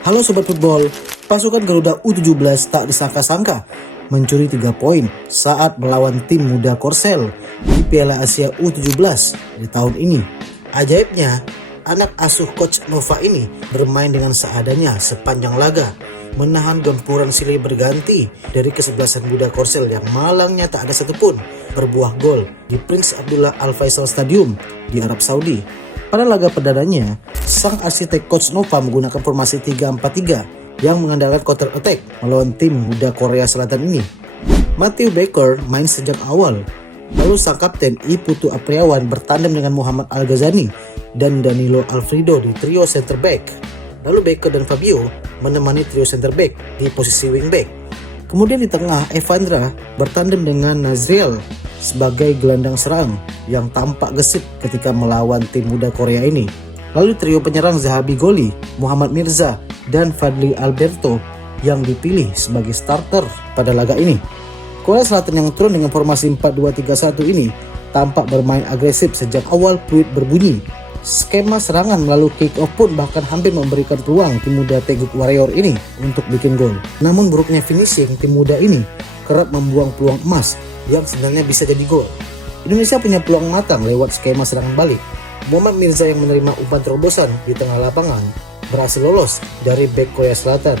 Halo Sobat Football, pasukan Garuda U17 tak disangka-sangka mencuri 3 poin saat melawan tim muda Korsel di Piala Asia U17 di tahun ini. Ajaibnya, anak asuh Coach Nova ini bermain dengan seadanya sepanjang laga, menahan gempuran silih berganti dari kesebelasan muda Korsel yang malangnya tak ada satupun berbuah gol di Prince Abdullah Al Faisal Stadium di Arab Saudi. Pada laga perdananya, sang arsitek Coach Nova menggunakan formasi 3-4-3 yang mengandalkan counter attack melawan tim muda Korea Selatan ini. Matthew Baker main sejak awal, lalu sang kapten I Putu Apriawan bertandem dengan Muhammad Al-Ghazani dan Danilo Alfredo di trio center back. Lalu Baker dan Fabio menemani trio center back di posisi wingback. Kemudian di tengah, Evandra bertandem dengan Nazriel sebagai gelandang serang yang tampak gesit ketika melawan tim muda Korea ini. Lalu trio penyerang Zahabi Goli, Muhammad Mirza, dan Fadli Alberto yang dipilih sebagai starter pada laga ini. Korea Selatan yang turun dengan formasi 4-2-3-1 ini tampak bermain agresif sejak awal peluit berbunyi. Skema serangan melalui kick off pun bahkan hampir memberikan peluang tim muda Taeguk Warrior ini untuk bikin gol. Namun buruknya finishing tim muda ini kerap membuang peluang emas yang sebenarnya bisa jadi gol. Indonesia punya peluang matang lewat skema serangan balik. Muhammad Mirza yang menerima umpan terobosan di tengah lapangan berhasil lolos dari bek Korea Selatan.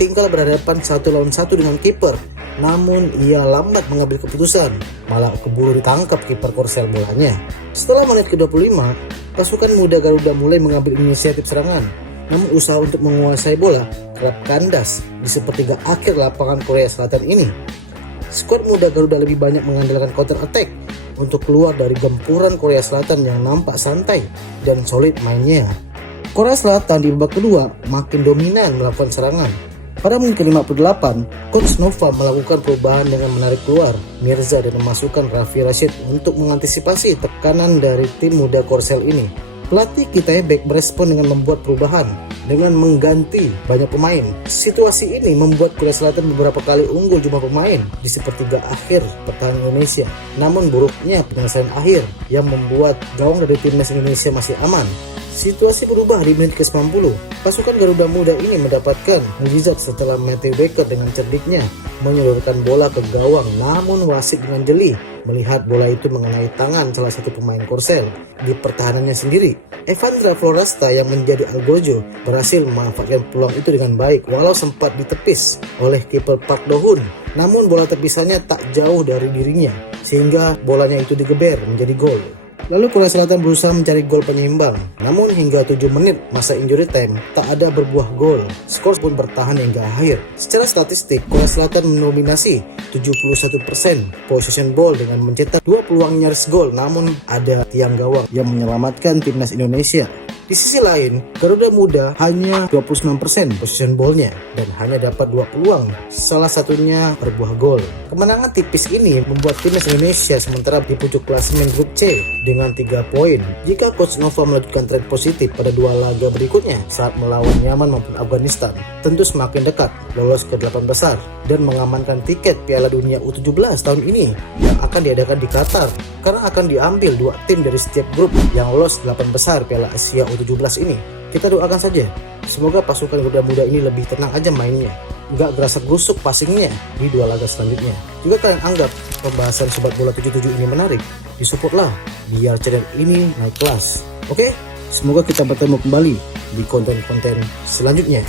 Tinggal berhadapan 1 lawan 1 dengan kiper, namun ia lambat mengambil keputusan, malah keburu ditangkap kiper Korsel bolanya. Setelah menit ke-25, pasukan muda Garuda mulai mengambil inisiatif serangan, namun usaha untuk menguasai bola kerap kandas di sepertiga akhir lapangan Korea Selatan ini. Skuad muda Garuda lebih banyak mengandalkan counter attack untuk keluar dari gempuran Korea Selatan yang nampak santai dan solid mainnya. Korea Selatan di babak kedua makin dominan melakukan serangan. Pada menit ke-58, Coach Nova melakukan perubahan dengan menarik keluar Mirza dan memasukkan Raffi Rashid untuk mengantisipasi tekanan dari tim muda Korsel ini. Pelatih Kitay Baek berespon dengan membuat perubahan dengan mengganti banyak pemain. Situasi ini membuat Korea Selatan beberapa kali unggul jumlah pemain di sepertiga akhir pertahanan Indonesia. Namun buruknya penyelesaian akhir yang membuat gawang dari timnas Indonesia masih aman. Situasi berubah di menit ke-90. Pasukan Garuda Muda ini mendapatkan mukjizat setelah Matthew Baker dengan cerdiknya menyodorkan bola ke gawang, namun wasit dengan jeli melihat bola itu mengenai tangan salah satu pemain Korsel di pertahanannya sendiri. Evandra Floresta yang menjadi algojo berhasil memanfaatkan peluang itu dengan baik walau sempat ditepis oleh kiper Park Do-hun. Namun bola tepisannya tak jauh dari dirinya sehingga bolanya itu digeber menjadi gol. Lalu Korea Selatan berusaha mencari gol penyeimbang, namun hingga 7 menit masa injury time tak ada berbuah gol. Skor pun bertahan hingga akhir. Secara statistik, Korea Selatan mendominasi 71% possession ball dengan mencetak 2 peluang nyaris gol, namun ada tiang gawang yang menyelamatkan timnas Indonesia. Di sisi lain, Garuda Muda hanya 29% possession ball-nya dan hanya dapat 2 peluang, salah satunya berbuah gol. Kemenangan tipis ini membuat timnas Indonesia sementara di pucuk klasemen grup C dengan 3 poin. Jika Coach Nova melanjutkan tren positif pada 2 laga berikutnya saat melawan Yaman maupun Afghanistan, tentu semakin dekat lolos ke 8 besar dan mengamankan tiket Piala Dunia U17 tahun ini yang akan diadakan di Qatar, karena akan diambil 2 tim dari setiap grup yang lolos 8 besar Piala Asia U17 ini. Kita doakan saja semoga pasukan Garuda Muda ini lebih tenang aja mainnya, nggak gerasa gerusuk passingnya di 2 laga selanjutnya. Jika kalian anggap pembahasan Sobat Bola 77 ini menarik, disupport biar channel ini naik kelas. Oke, semoga kita bertemu kembali di konten-konten selanjutnya.